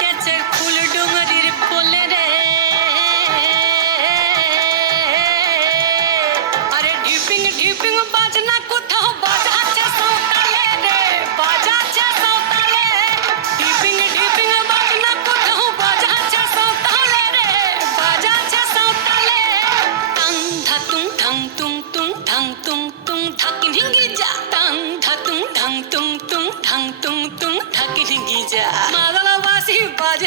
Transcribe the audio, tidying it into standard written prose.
গেছে ফুল ডুঙরির কোলে রে। আরে ঢিপিং ঢিপিং বাজনা কোথাও বাজাচ্ছে সাঁওতালে রে, বাজাচ্ছে সাঁওতালে। ঢিপিং ঢিপিং বাজনা কোথাও বাজাচ্ছে সাঁওতালে রে, বাজাচ্ছে সাঁওতালে। টাং ধাতুং ধাং তুং তুং ধাং তুং তুং ধাকিন হিঙ্গি যা। টাং ধাতুং ধাং তুং তুং ধাং তুং তুং ধাকিন হিঙ্গি যা। মাদলা বাসি বাজে